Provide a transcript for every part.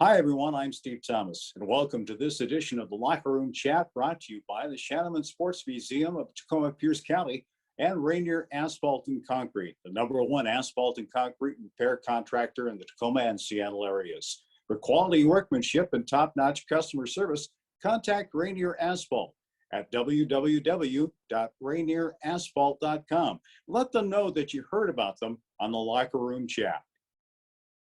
Hi, everyone. I'm Steve Thomas, and welcome to this edition of the Locker Room Chat brought to you by the Shattleman Sports Museum of Tacoma Pierce County and Rainier Asphalt and Concrete, the #1 asphalt and concrete repair contractor in the Tacoma and Seattle areas. For quality workmanship and top-notch customer service, contact Rainier Asphalt at www.rainierasphalt.com. Let them know that you heard about them on the Locker Room Chat.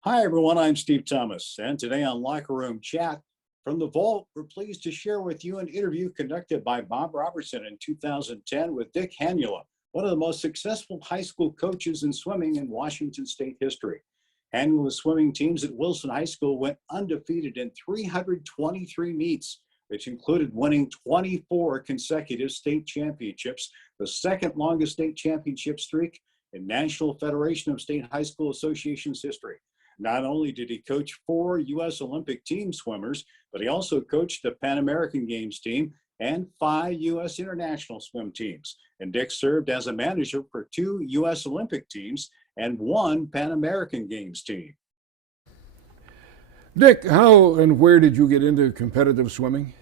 Hi, everyone. I'm Steve Thomas, and today on Locker Room Chat from the Vault, we're pleased to share with you an interview conducted by Bob Robertson in 2010 with Dick Hannula, one of the most successful high school coaches in swimming in Washington State history. Hannula's swimming teams at Wilson High School went undefeated in 323 meets, which included winning 24 consecutive state championships, the second longest state championship streak in National Federation of State High School Associations history. Not only did he coach 4 U.S. Olympic team swimmers, but he also coached the Pan American Games team and 5 U.S. international swim teams. And Dick served as a manager for 2 U.S. Olympic teams and 1 Pan American Games team. Dick, how and where did you get into competitive swimming?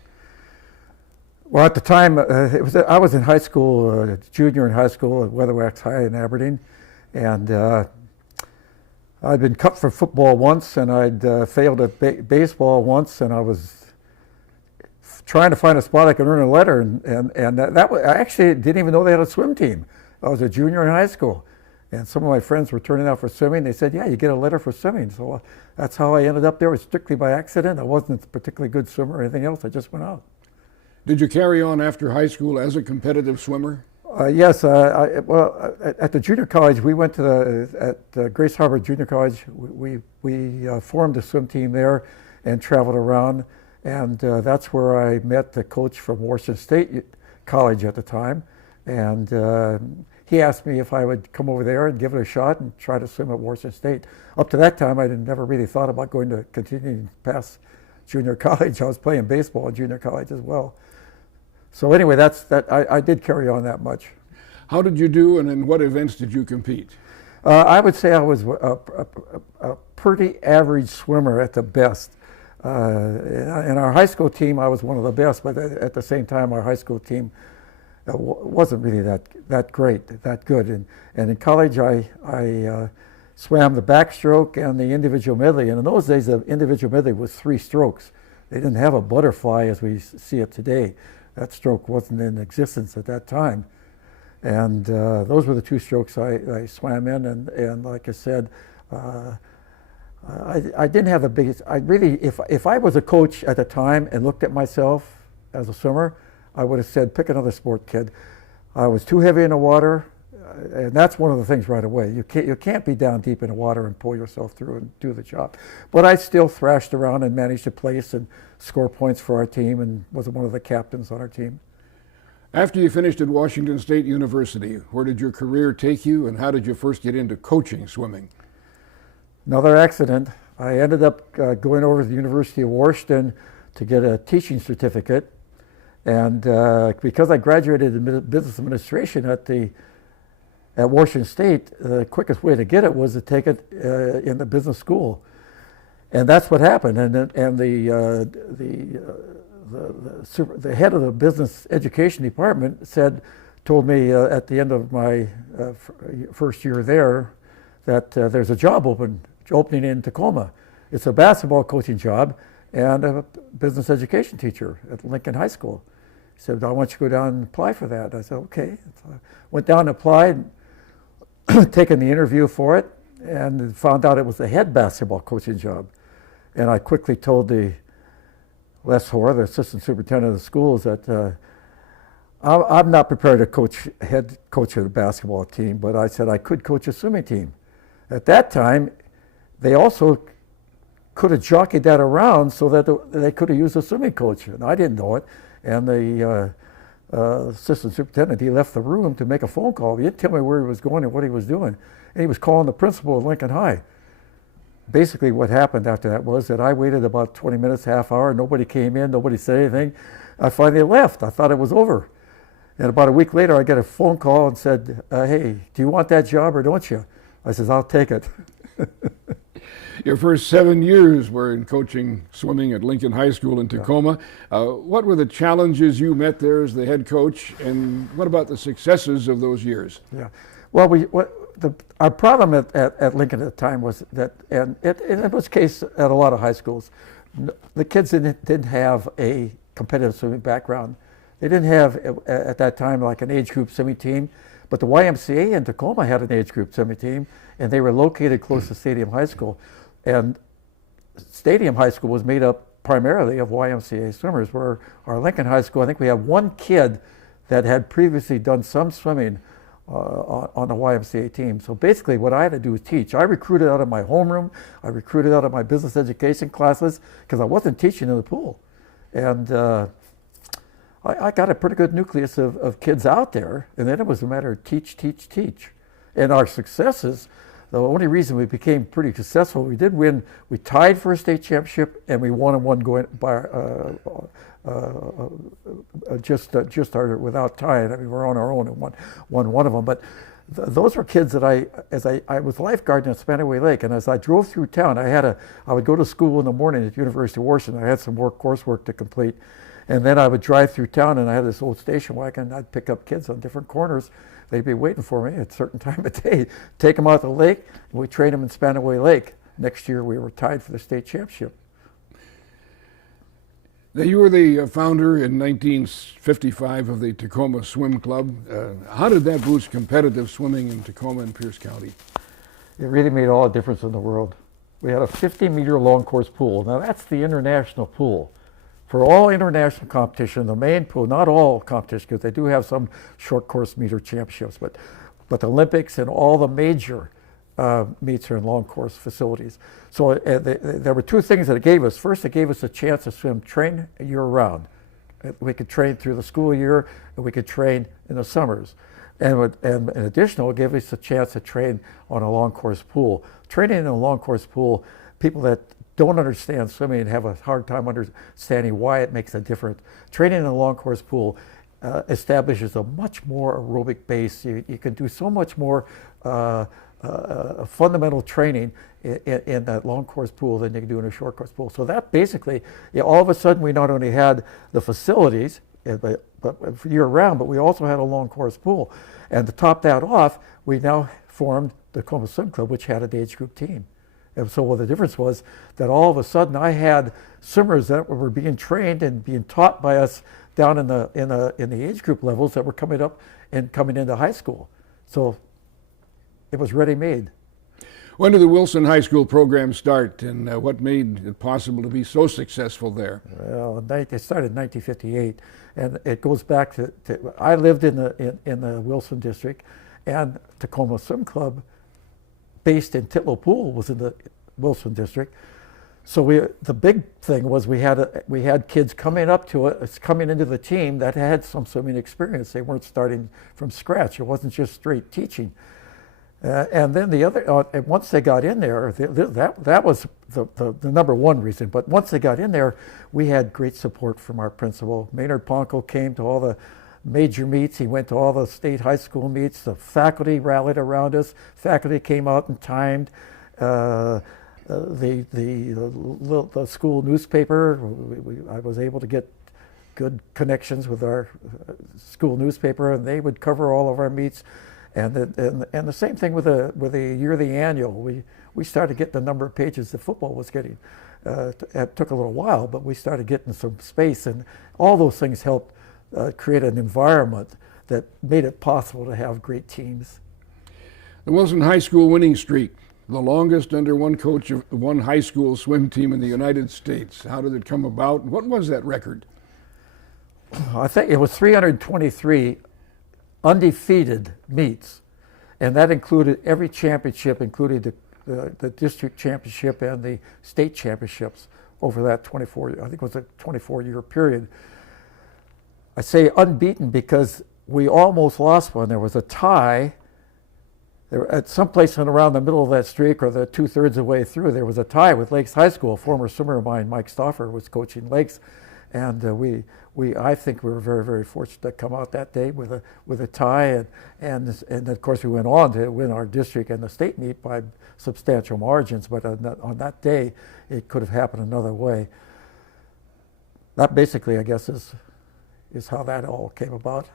Well, at the time, I was in high school, junior in high school at Weatherwax High in Aberdeen, and I'd been cut for football once, and I'd failed at baseball once, and I was trying to find a spot I could earn a letter, and that was, I actually didn't even know they had a swim team. I was a junior in high school, and some of my friends were turning out for swimming. They said, yeah, you get a letter for swimming. So that's how I ended up there. It was strictly by accident. I wasn't a particularly good swimmer or anything else. I just went out. Did you carry on after high school as a competitive swimmer? Yes. Well, at the junior college, we went to Grace Harbor Junior College. We formed a swim team there and traveled around, and that's where I met the coach from Washington State College at the time, and he asked me if I would come over there and give it a shot and try to swim at Washington State. Up to that time, I never really thought about going to continuing past junior college. I was playing baseball in junior college as well. So anyway, I did carry on that much. How did you do, and in what events did you compete? I would say I was a pretty average swimmer at the best. In our high school team, I was one of the best, but at the same time, our high school team wasn't really that great, that good. And in college, I swam the backstroke and the individual medley. And in those days, the individual medley was 3 strokes. They didn't have a butterfly as we see it today. That stroke wasn't in existence at that time. And those were the 2 strokes I swam in. And like I said, I didn't have the biggest, if I was a coach at the time and looked at myself as a swimmer, I would have said, pick another sport, kid. I was too heavy in the water. And that's one of the things right away. You can't be down deep in the water and pull yourself through and do the job. But I still thrashed around and managed to place and score points for our team and was one of the captains on our team. After you finished at Washington State University, where did your career take you, and how did you first get into coaching swimming? Another accident. I ended up going over to the University of Washington to get a teaching certificate. And because I graduated in business administration at Washington State, the quickest way to get it was to take it in the business school, and that's what happened. And the head of the business education department told me at the end of my first year there that there's a job opening in Tacoma. It's a basketball coaching job and a business education teacher at Lincoln High School. He said, I want you to go down and apply for that. I said, okay. So I went down and applied, taken the interview for it, and found out it was the head basketball coaching job. And I quickly told the lessor, the assistant superintendent of the schools, that I'm not prepared to head coach a basketball team, but I said I could coach a swimming team. At that time, they also could have jockeyed that around so that they could have used a swimming coach, and I didn't know it. And the assistant superintendent, he left the room to make a phone call. He didn't tell me where he was going and what he was doing. And he was calling the principal of Lincoln High. Basically what happened after that was that I waited about 20 minutes, half hour, nobody came in, nobody said anything. I finally left. I thought it was over. And about a week later, I got a phone call and said, hey, do you want that job or don't you? I says, I'll take it. Your first 7 years were in coaching swimming at Lincoln High School in Tacoma. What were the challenges you met there as the head coach, and what about the successes of those years? Yeah. Well, our problem at Lincoln at the time was that, and it was the case at a lot of high schools, the kids didn't have a competitive swimming background. They didn't have, at that time, like an age group swimming team, but the YMCA in Tacoma had an age group swimming team, and they were located close to Stadium High School. And Stadium High School was made up primarily of YMCA swimmers, where our Lincoln High School, I think we have one kid that had previously done some swimming on the YMCA team. So basically what I had to do was teach. I recruited out of my homeroom, I recruited out of my business education classes, because I wasn't teaching in the pool. And I got a pretty good nucleus of kids out there, and then it was a matter of teach, teach, teach. And our successes, the only reason we became pretty successful, we did win. We tied for a state championship, and we won one going by without tying. I mean, we're on our own and won one of them. But those were kids that I was lifeguarding at Spanaway Lake, and as I drove through town, I would go to school in the morning at University of Washington. I had some coursework to complete, and then I would drive through town, and I had this old station wagon, and I'd pick up kids on different corners. They'd be waiting for me at a certain time of day, take them out to the lake, and we trained them in Spanaway Lake. Next year, we were tied for the state championship. Now, you were the founder in 1955 of the Tacoma Swim Club. How did that boost competitive swimming in Tacoma and Pierce County? It really made all the difference in the world. We had a 50-meter long course pool. Now, that's the international pool. For all international competition, the main pool, not all competition, because they do have some short course meter championships, but the Olympics and all the major meets are in long course facilities. So there were two things that it gave us. First, it gave us a chance to train year round. We could train through the school year, and we could train in the summers. And in addition, it gave us a chance to train on a long course pool. Training in a long course pool, people that don't understand swimming and have a hard time understanding why it makes a difference. Training in a long course pool establishes a much more aerobic base. You can do so much more fundamental training in that long course pool than you can do in a short course pool. So that basically, all of a sudden we not only had the facilities but year round, but we also had a long course pool. And to top that off, we now formed the Tacoma Swim Club, which had an age group team. And so what the difference was that all of a sudden I had swimmers that were being trained and being taught by us down in the age group levels that were coming up and coming into high school. So it was ready-made. When did the Wilson High School program start, and what made it possible to be so successful there? Well, it started in 1958, and it goes back to I lived in the Wilson district, and Tacoma Swim Club, based in Titlow Pool, was in the Wilson district. So the big thing was we had kids coming into the team that had some swimming experience. They weren't starting from scratch. It wasn't just straight teaching. And then once they got in there, that was the number one reason. But once they got in there, we had great support from our principal. Maynard Ponko came to all the major meets. He went to all the state high school meets. The faculty rallied around us. Faculty came out and timed. The school newspaper, I was able to get good connections with our school newspaper, and they would cover all of our meets. And the same thing with the yearly annual. We started getting the number of pages that football was getting. It took a little while, but we started getting some space, and all those things helped create an environment that made it possible to have great teams. The Wilson High School winning streak, the longest under one coach of one high school swim team in the United States. How did it come about? What was that record? I think it was 323 undefeated meets, and that included every championship, including the district championship and the state championships over that 24-year period. I say unbeaten because we almost lost one. There was a tie. At some place around the middle of that streak, or the 2/3 of the way through, there was a tie with Lakes High School. A former swimmer of mine, Mike Stauffer, was coaching Lakes, And I think we were very, very fortunate to come out that day with a tie, and of course we went on to win our district and the state meet by substantial margins. But on that day, it could have happened another way. That basically, I guess, is how that all came about.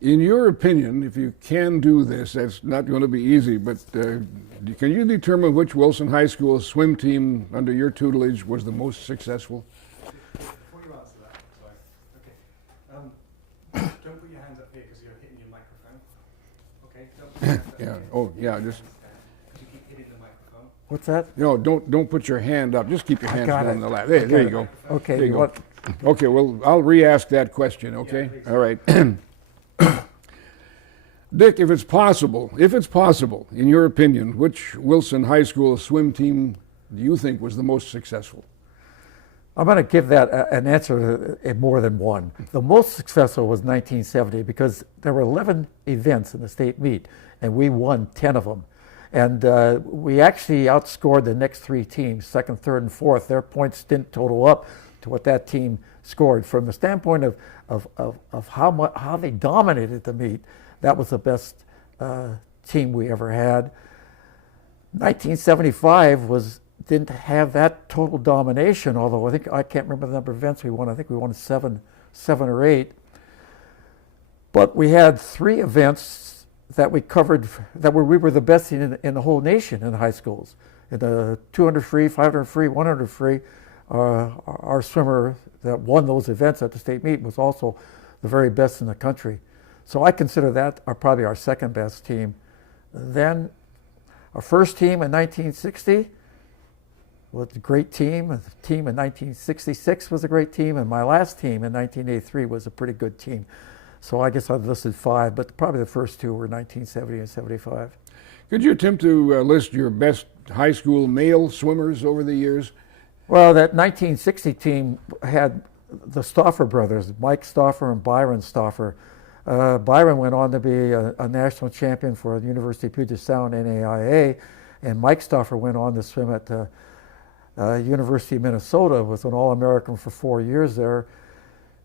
In your opinion, if you can do this, that's not going to be easy, but can you determine which Wilson High School swim team under your tutelage was the most successful? Before you answer that, sorry. Okay. Don't put your hands up here because you're hitting your microphone. Okay. Don't put your hands up Yeah. here. Oh, yeah. Just Because you keep hitting the microphone. What's that? no. Don't put your hand up. Just keep your hands got down it. the lap. There you go. Okay. There you go. Okay. Well, I'll re-ask that question. Okay. please. All right. Dick, if it's possible, in your opinion, which Wilson High School swim team do you think was the most successful? I'm going to give that an answer in more than one. The most successful was 1970 because there were 11 events in the state meet, and we won 10 of them. And we actually outscored the next three teams, second, third, and fourth. Their points didn't total up to what that team scored. From the standpoint of how they dominated the meet, that was the best team we ever had. 1975 didn't have that total domination, although I can't remember the number of events we won. I think we won seven or eight. But we had three events that we covered we were the best in the whole nation in high schools. In the 200 free, 500 free, 100 free, our swimmer that won those events at the state meet was also the very best in the country. So I consider that probably our second best team. Then our first team in 1960 was a great team. The team in 1966 was a great team, and my last team in 1983 was a pretty good team. So I guess I've listed five, but probably the first two were 1970 and 75. Could you attempt to list your best high school male swimmers over the years? Well, that 1960 team had the Stauffer brothers, Mike Stauffer and Byron Stauffer. Byron went on to be a national champion for the University of Puget Sound NAIA, and Mike Stauffer went on to swim at the University of Minnesota, was an All-American for 4 years there,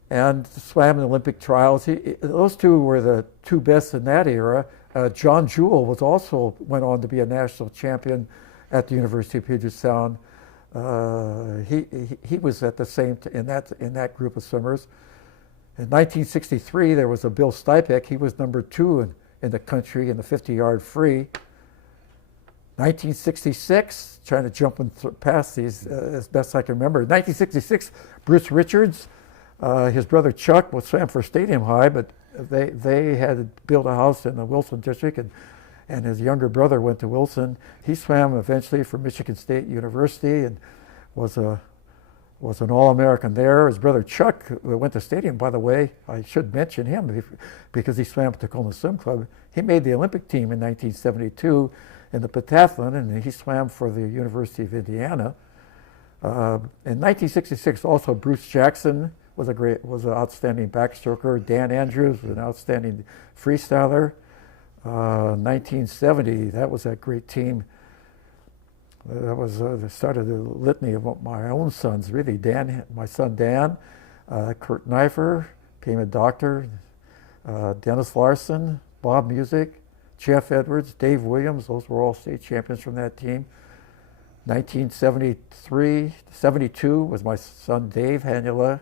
and swam in the Olympic trials. Those two were the two best in that era. John Jewell went on to be a national champion at the University of Puget Sound. He was at the same in that group of swimmers. In 1963, there was a Bill Stipek. He was number 2 in the country in the 50-yard free. 1966, trying to jump past these as best I can remember. 1966, Bruce Richards, his brother Chuck swam for Stadium High, but they had built a house in the Wilson district, and his younger brother went to Wilson. He swam eventually for Michigan State University and was an All-American there. His brother Chuck went to Stadium, by the way. I should mention him because he swam at Tacoma Swim Club. He made the Olympic team in 1972 in the pentathlon, and he swam for the University of Indiana. In 1966, also Bruce Jackson was an outstanding backstroker. Dan Andrews was an outstanding freestyler. 1970, that was that great team. That was the start of the litany of my own sons, really. My son Dan, Kurt Neifer, became a doctor, Dennis Larson, Bob Music, Jeff Edwards, Dave Williams, those were all state champions from that team. 1972 was my son Dave Hannula.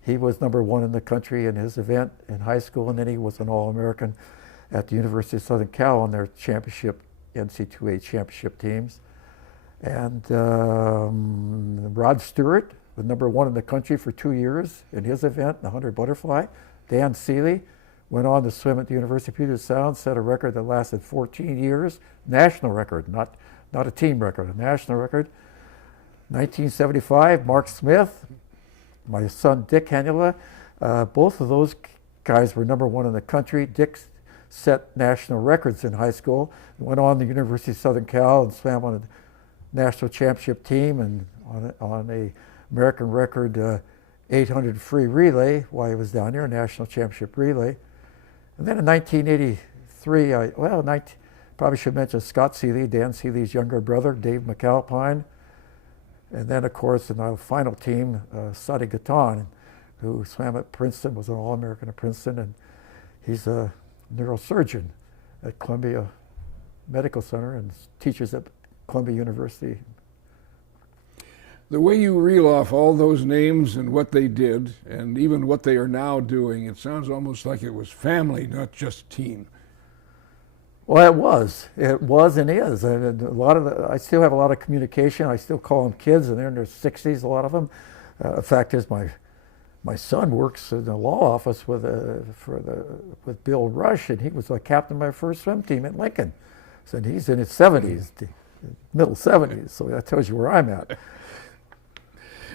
He was number 1 in the country in his event in high school, and then he was an All-American at the University of Southern Cal on their championship, NC2A championship teams. And Rod Stewart was number 1 in the country for 2 years in his event, the 100 butterfly. Dan Seeley went on to swim at the University of Puget Sound, set a record that lasted 14 years, national record, not a team record, a national record. 1975, Mark Smith, my son Dick Hannula, both of those guys were number 1 in the country. Dick set national records in high school, went on to the University of Southern Cal and swam on a national championship team and on a American record 800 free relay while he was down here, a national championship relay. And then in 1983, probably should mention Scott Seeley, Dan Seeley's younger brother, Dave McAlpine. And then, of course, in our final team, Sadi Gatan. who swam at Princeton, was an All-American at Princeton, and he's a neurosurgeon at Columbia Medical Center and teaches at Columbia University. The way you reel off all those names and what they did, and even what they are now doing, it sounds almost like it was family, not just team. Well, it was and is. And I still have a lot of communication. I still call them kids, and they're in their 60s, a lot of them. The fact is, my son works in the law office with Bill Rush, and he was a captain of my first swim team at Lincoln. So he's in his 70s, middle 70s. So that tells you where I'm at.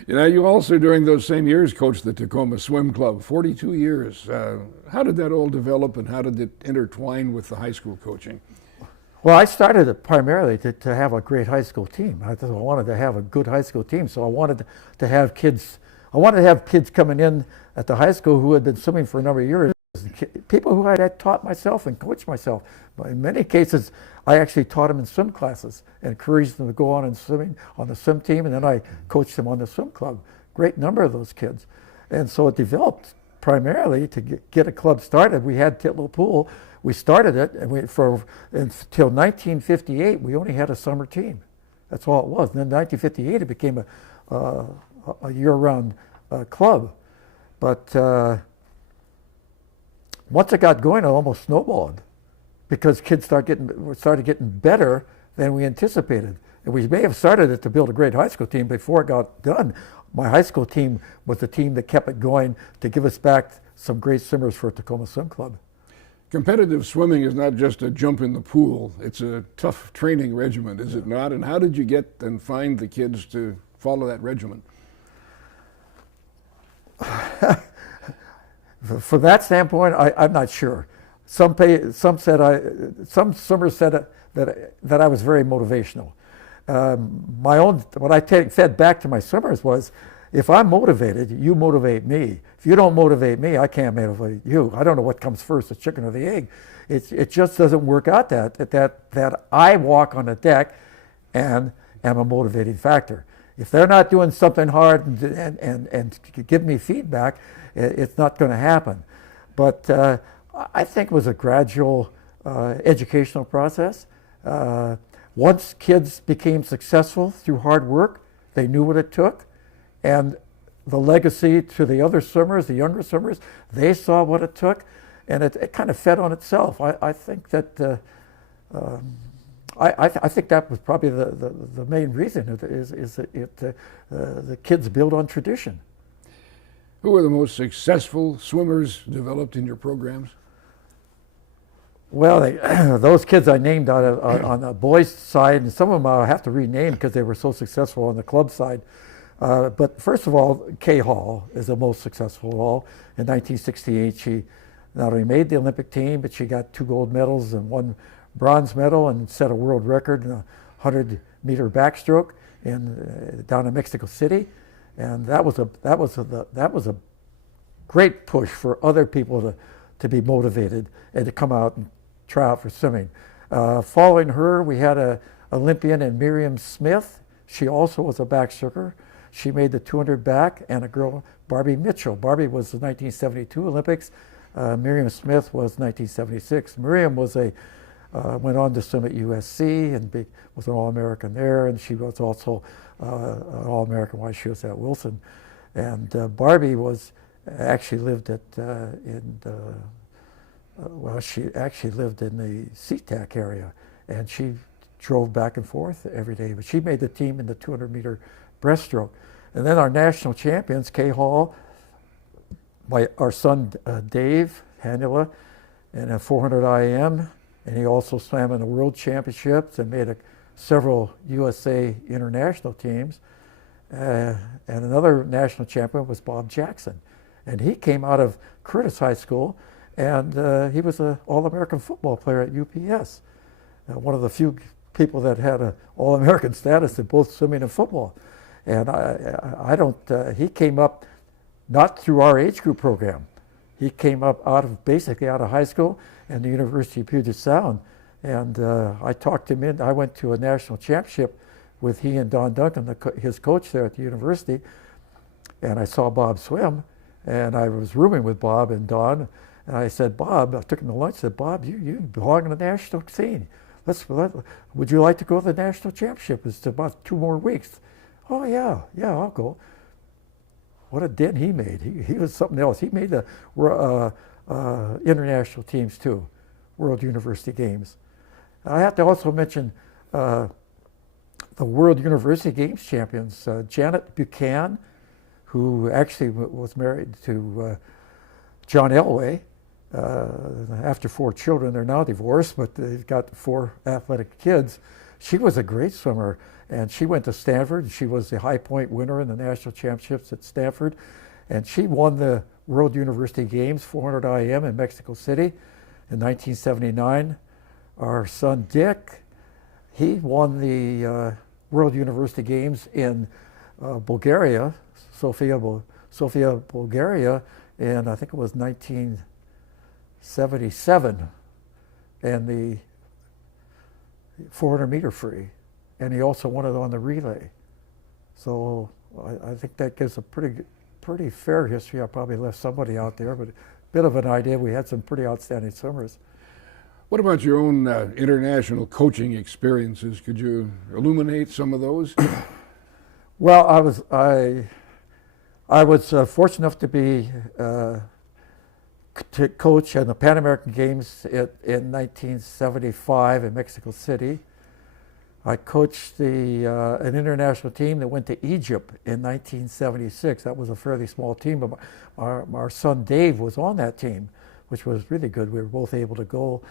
You know, you also, during those same years, coached the Tacoma Swim Club, 42 years. How did that all develop, and how did it intertwine with the high school coaching? Well, I started it primarily to have a great high school team. I wanted to have a good high school team, so I wanted to have kids. I wanted to have kids coming in at the high school who had been swimming for a number of years, people who I had taught myself and coached myself. But in many cases, I actually taught them in swim classes and encouraged them to go on and swimming on the swim team, and then I coached them on the swim club. Great number of those kids. And so it developed primarily to get a club started. We had Titlow Pool. We started it, and until 1958, we only had a summer team. That's all it was. And then in 1958, it became a year-round club. But once it got going, it almost snowballed, because kids started getting better than we anticipated. And we may have started it to build a great high school team. Before it got done, my high school team was the team that kept it going to give us back some great swimmers for Tacoma Swim Club. Competitive swimming is not just a jump in the pool. It's a tough training regimen, is it not? And how did you get and find the kids to follow that regimen? From that standpoint, I'm not sure. Some swimmers said that I was very motivational. What I fed back to my swimmers was, if I'm motivated, you motivate me. If you don't motivate me, I can't motivate you. I don't know what comes first, the chicken or the egg. It just doesn't work out that I walk on the deck and am a motivating factor. If they're not doing something hard and give me feedback, it's not going to happen. But I think it was a gradual educational process. Once kids became successful through hard work, they knew what it took. And the legacy to the other swimmers, the younger swimmers, they saw what it took, and it kind of fed on itself. I think that I think that was probably the main reason is that the kids build on tradition. Who were the most successful swimmers developed in your programs? Well, those kids I named on the boys' side, and some of them I'll have to rename because they were so successful on the club side. But first of all, Kay Hall is the most successful of all. In 1968, she not only made the Olympic team, but she got 2 gold medals and 1 bronze medal, and set a world record in a 100-meter backstroke down in Mexico City. And that was a great push for other people to be motivated and to come out and try out for swimming. Following her, we had an Olympian in Miriam Smith. She also was a backstroker. She made the 200 back, and a girl, Barbie Mitchell. Barbie was the 1972 Olympics. Miriam Smith was 1976. Miriam was went on to swim at USC and was an All-American there, and she was also an All-American while she was at Wilson. And Barbie actually lived she actually lived in the SeaTac area, and she drove back and forth every day. But she made the team in the 200-meter breaststroke. And then our national champions, Kay Hall, our son Dave Hannula, in a 400 IM, and he also swam in the World Championships and made several USA international teams. And another national champion was Bob Jackson, and he came out of Curtis High School, and he was an All-American football player at UPS. One of the few people that had an All-American status in both swimming and football. And he came up not through our age group program. He came up basically out of high school and the University of Puget Sound. And I talked him in. I went to a national championship with he and Don Duncan, his coach there at the university. And I saw Bob swim. And I was rooming with Bob and Don, and I said, Bob, I took him to lunch, said, Bob, you belong in the national scene. Would you like to go to the national championship? It's about 2 more weeks. Oh, yeah, I'll go. What a dent he made. He was something else. He made the international teams too, World University Games. I have to also mention the World University Games champions, Janet Buchanan, who actually was married to John Elway. After 4 children, they're now divorced, but they've got 4 athletic kids. She was a great swimmer, and she went to Stanford. She was the high point winner in the national championships at Stanford, and she won the World University Games 400 IM in Mexico City in 1979. Our son Dick, he won the World University Games in Bulgaria, Sofia, Bulgaria, and I think it was 1977, and the 400 meter free, and he also won it on the relay. So I think that gives a pretty fair history. I probably left somebody out there, but a bit of an idea. We had some pretty outstanding swimmers. What about your own international coaching experiences? Could you illuminate some of those? Well, I was fortunate enough to be to coach in the Pan American Games in 1975 in Mexico City. I coached an international team that went to Egypt in 1976. That was a fairly small team, but our son Dave was on that team, which was really good. We were both able to go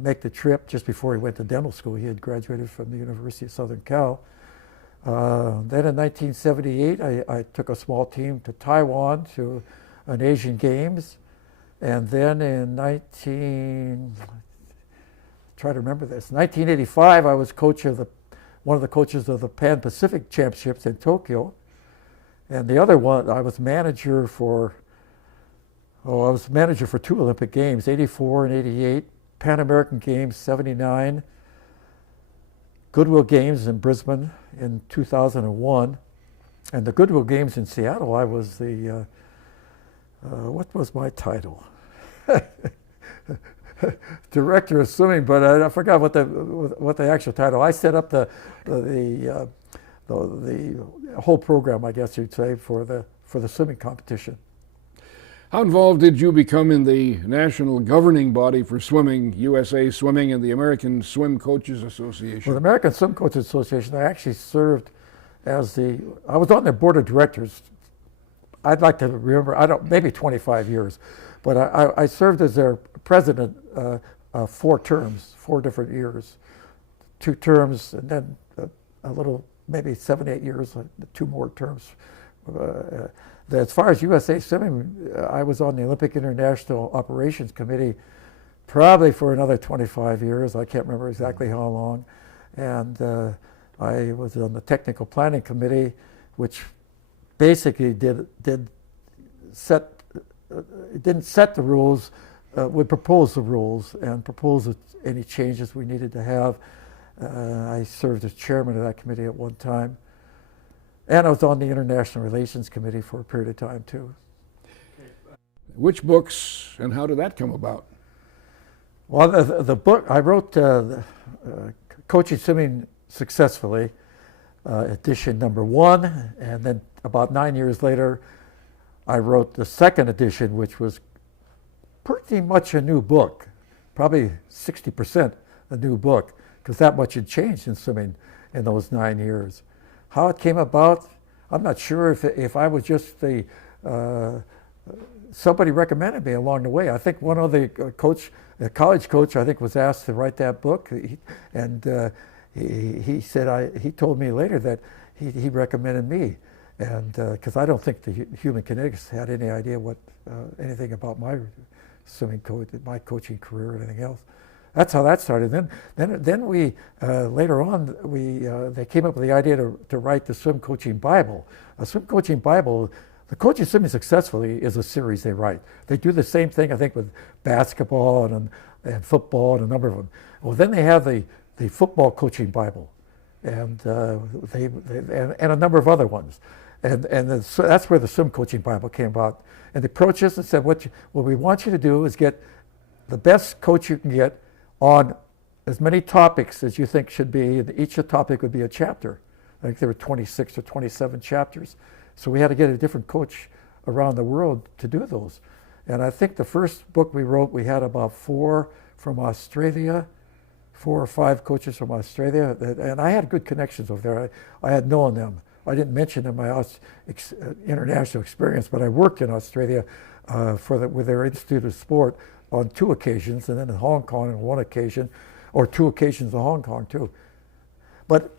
make the trip just before he went to dental school. He had graduated from the University of Southern Cal. Then in 1978, I took a small team to Taiwan to an Asian Games. And then in 1985, I was one of the coaches of the Pan Pacific Championships in Tokyo. And the other one, I was manager for 2 Olympic Games, 84 and 88, Pan American Games, 79, Goodwill Games in Brisbane in 2001. And the Goodwill Games in Seattle, I was the, what was my title? Director of swimming, but I forgot what the actual title. I set up the whole program, I guess you'd say, for the swimming competition. How involved did you become in the national governing body for swimming, USA Swimming, and the American Swim Coaches Association? Well, the American Swim Coaches Association, I actually served I was on their board of directors. I'd like to remember, maybe 25 years. But I served as their president 4 terms, 4 different years, 2 terms, and then a little, maybe 7, 8 years, 2 more terms. As far as USA Swimming, I was on the Olympic International Operations Committee probably for another 25 years. I can't remember exactly how long. And I was on the Technical Planning Committee, which basically didn't set the rules, would propose the rules and propose any changes we needed to have. I served as chairman of that committee at one time. And I was on the International Relations Committee for a period of time too. Which books and how did that come about? Well, the book, I wrote Coaching Swimming Successfully, edition #1, and then about 9 years later, I wrote the 2nd edition, which was pretty much a new book, probably 60% a new book, because that much had changed in swimming in those 9 years. How it came about, I'm not sure if I was just somebody recommended me along the way. I think one of the college coach, I think, was asked to write that book, and he said, he told me later that he recommended me. And because I don't think the Human Kinetics had any idea anything about my swimming coach, my coaching career, or anything else. That's how that started. Then we later on they came up with the idea to write the Swim Coaching Bible. A Swim Coaching Bible, the Coaching Swimming Successfully is a series they write. They do the same thing, I think, with basketball and football and a number of them. Well, then they have the Football Coaching Bible, and and a number of other ones. So that's where the swim coaching Bible came about. And they approached us and said, what we want you to do is get the best coach you can get on as many topics as you think should be, and each topic would be a chapter. I think there were 26 or 27 chapters. So we had to get a different coach around the world to do those. And I think the first book we wrote, we had about 4 from Australia, 4 or 5 coaches from Australia. And I had good connections over there. I had known them. I didn't mention in my international experience, but I worked in Australia with their Institute of Sport on 2 occasions, and then in Hong Kong on 1 occasion, or 2 occasions in Hong Kong too. But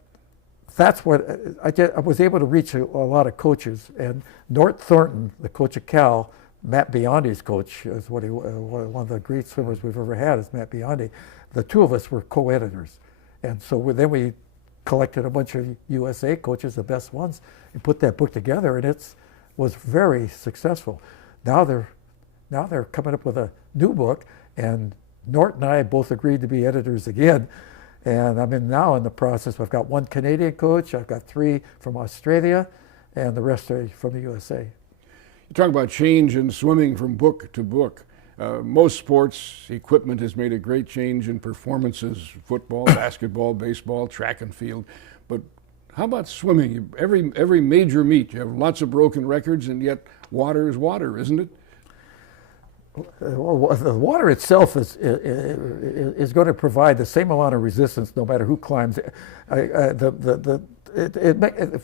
that's what I was able to reach a lot of coaches. And Nort Thornton, the coach of Cal, Matt Biondi's coach, is one of the great swimmers we've ever had, is Matt Biondi. The 2 of us were co-editors, and so then we collected a bunch of USA coaches, the best ones, and put that book together, and it was very successful. Now they're coming up with a new book, and Nort and I both agreed to be editors again, and I'm now in the process. I've got 1 Canadian coach, I've got 3 from Australia, and the rest are from the USA. You talk about change in swimming from book to book. Most sports equipment has made a great change in performances: football, basketball, baseball, track and field. But how about swimming? Every major meet, you have lots of broken records, and yet water is water, isn't it? Well, the water itself is going to provide the same amount of resistance no matter who climbs. If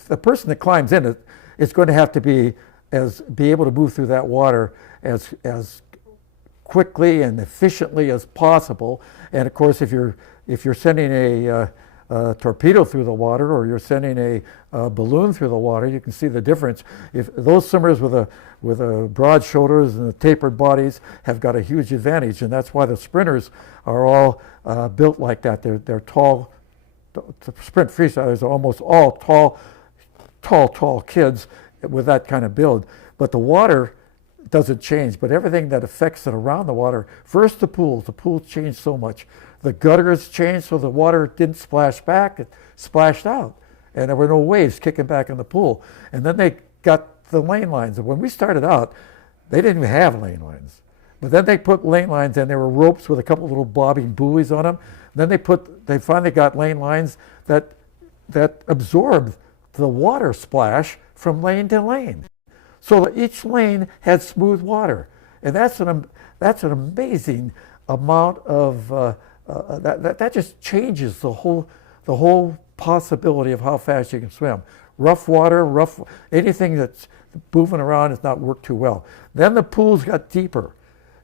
the person that climbs in it is going to have to be able to move through that water as quickly and efficiently as possible. And of course, if you're sending a torpedo through the water, or you're sending a balloon through the water, you can see the difference. If those swimmers with a broad shoulders and the tapered bodies have got a huge advantage, and that's why the sprinters are all built like that. They're tall. The sprint freestylers are almost all tall kids with that kind of build. But the water doesn't change, but everything that affects it around the water. First, the pools changed so much. The gutters changed so the water didn't splash back, it splashed out, and there were no waves kicking back in the pool. And then they got the lane lines. And when we started out, they didn't even have lane lines. But then they put lane lines, and there were ropes with a couple little bobbing buoys on them. Then they finally got lane lines that absorbed the water splash from lane to lane, so that each lane had smooth water. And that's an amazing amount of that just changes the whole possibility of how fast you can swim. Rough water, anything that's moving around has not worked too well. Then the pools got deeper.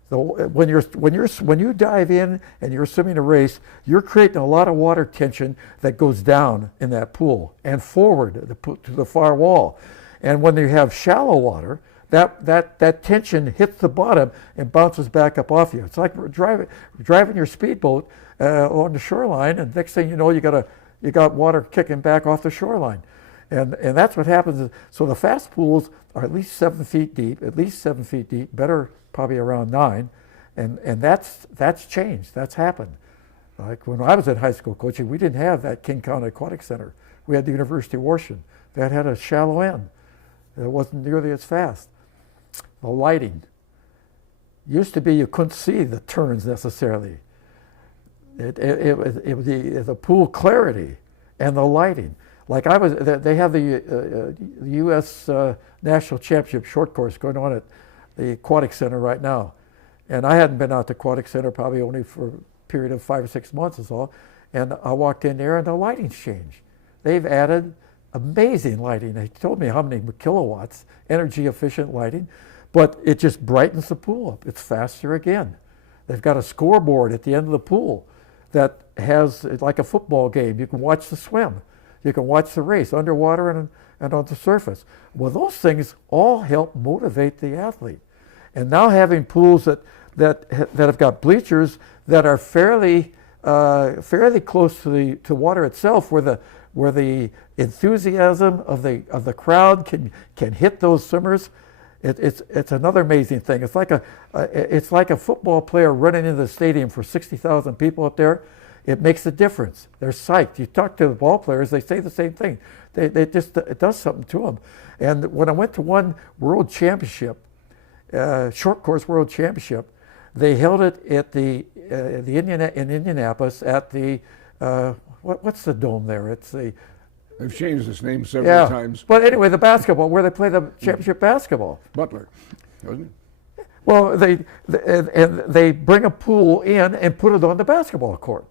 So when you dive in and you're swimming a race, you're creating a lot of water tension that goes down in that pool and forward to the far wall. And when you have shallow water, that tension hits the bottom and bounces back up off you. It's like driving your speedboat on the shoreline, and next thing you know, you got water kicking back off the shoreline, and that's what happens. So the fast pools are at least 7 feet deep, better probably around 9, and that's changed. That's happened. Like when I was in high school coaching, we didn't have that King County Aquatic Center. We had the University of Washington. That had a shallow end. It wasn't nearly as fast. The lighting. Used to be you couldn't see the turns necessarily. It was the pool clarity and the lighting. Like they have the U.S. National Championship short course going on at the Aquatic Center right now. And I hadn't been out to Aquatic Center probably only for a period of 5 or 6 months or so. And I walked in there and the lighting's changed. They've added amazing lighting. They told me how many kilowatts, energy efficient lighting, but it just brightens the pool up. It's faster again. They've got a scoreboard at the end of the pool that has, like a football game, you can watch the swim. You can watch the race underwater and on the surface. Well, those things all help motivate the athlete. And now having pools that have got bleachers that are fairly close to water itself, where the enthusiasm of the crowd can hit those swimmers, it's another amazing thing. It's like a football player running into the stadium for 60,000 people up there. It makes a difference. They're psyched. You talk to the ball players, they say the same thing. They just, it does something to them. And when I went to one world championship, short course world championship, they held it at in Indianapolis at the, what's the dome there? It's the, They've changed its name several times. But anyway, the basketball, where they play the championship basketball. Butler, wasn't it? Well, they bring a pool in and put it on the basketball court.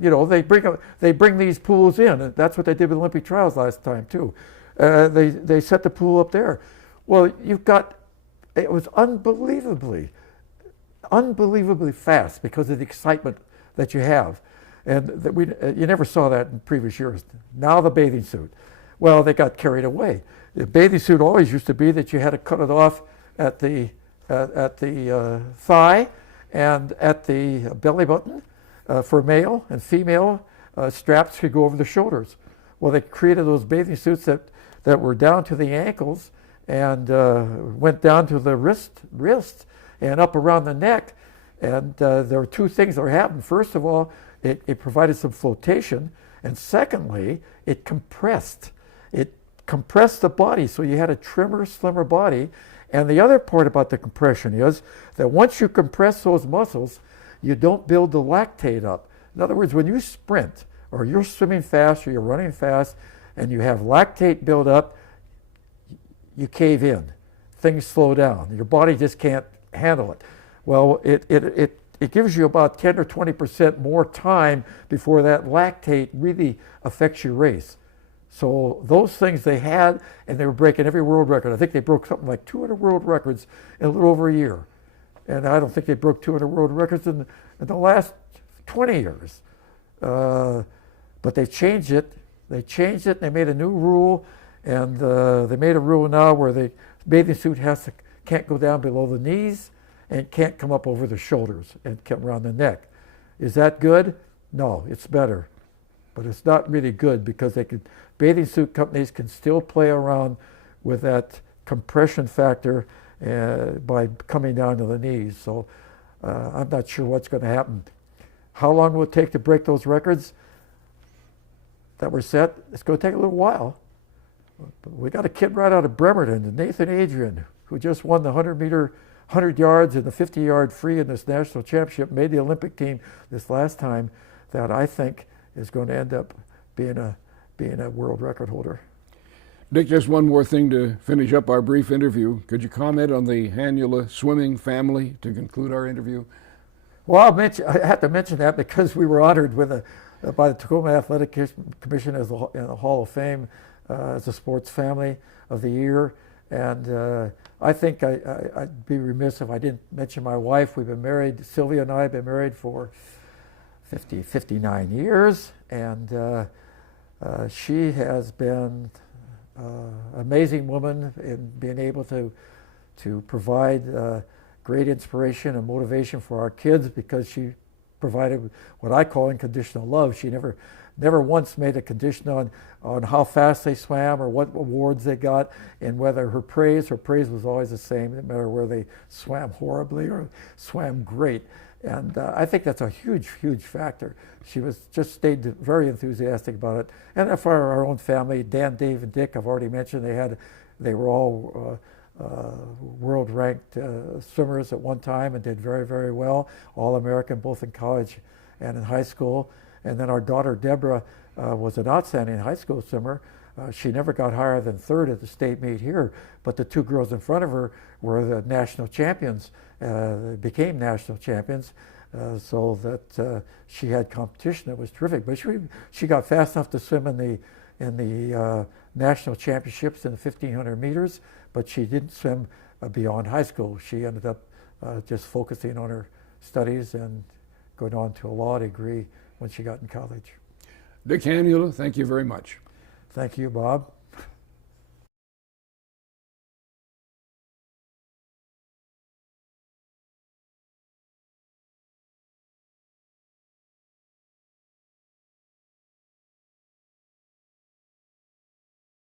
You know, they bring these pools in, and that's what they did with Olympic trials last time too. They set the pool up there. Well, it was unbelievably fast because of the excitement that you have. And you never saw that in previous years. Now the bathing suit. Well, they got carried away. The bathing suit always used to be that you had to cut it off at the thigh and at the belly button for male, and female straps could go over the shoulders. Well, they created those bathing suits that were down to the ankles and went down to the wrist and up around the neck. And there were two things that were happening. First of all, it provided some flotation, and secondly, it compressed. It compressed the body, so you had a trimmer, slimmer body. And the other part about the compression is that once you compress those muscles, you don't build the lactate up. In other words, when you sprint, or you're swimming fast, or you're running fast, and you have lactate build up, you cave in. Things slow down. Your body just can't handle it. Well, it gives you about 10 or 20% more time before that lactate really affects your race. So those things they had, and they were breaking every world record. I think they broke something like 200 world records in a little over a year. And I don't think they broke 200 world records in the last 20 years. But they changed it. They changed it, and they made a new rule. And they made a rule now where the bathing suit can't go down below the knees and can't come up over the shoulders and come around the neck. Is that good? No, it's better. But it's not really good because bathing suit companies can still play around with that compression factor by coming down to the knees. So I'm not sure what's going to happen. How long will it take to break those records that were set? It's going to take a little while. But we got a kid right out of Bremerton, Nathan Adrian, who just won the 100 yards and the 50-yard free in this national championship, made the Olympic team this last time, that I think is going to end up being a world record holder. Dick, just one more thing to finish up our brief interview. Could you comment on the Hannula swimming family to conclude our interview? Well, I have to mention that because we were honored by the Tacoma Athletic Commission in the Hall of Fame as a sports family of the year. And I think I'd be remiss if I didn't mention my wife. We've been married, Sylvia and I have been married for 59 years. And she has been an amazing woman in being able to provide great inspiration and motivation for our kids, because she provided what I call unconditional love. She never once made a condition on how fast they swam or what awards they got, and whether her praise was always the same, no matter whether they swam horribly or swam great. And I think that's a huge, huge factor. She stayed very enthusiastic about it. And for our own family, Dan, Dave, and Dick, I've already mentioned, they were all world-ranked swimmers at one time and did very, very well, All-American both in college and in high school. And then our daughter, Deborah, was an outstanding high school swimmer. She never got higher than third at the state meet here, but the two girls in front of her were the national champions, became national champions, so that she had competition that was terrific. But she got fast enough to swim in the national championships in the 1,500 meters, but she didn't swim beyond high school. She ended up just focusing on her studies and going on to a law degree when she got in college. Dick Hannula, thank you very much. Thank you, Bob.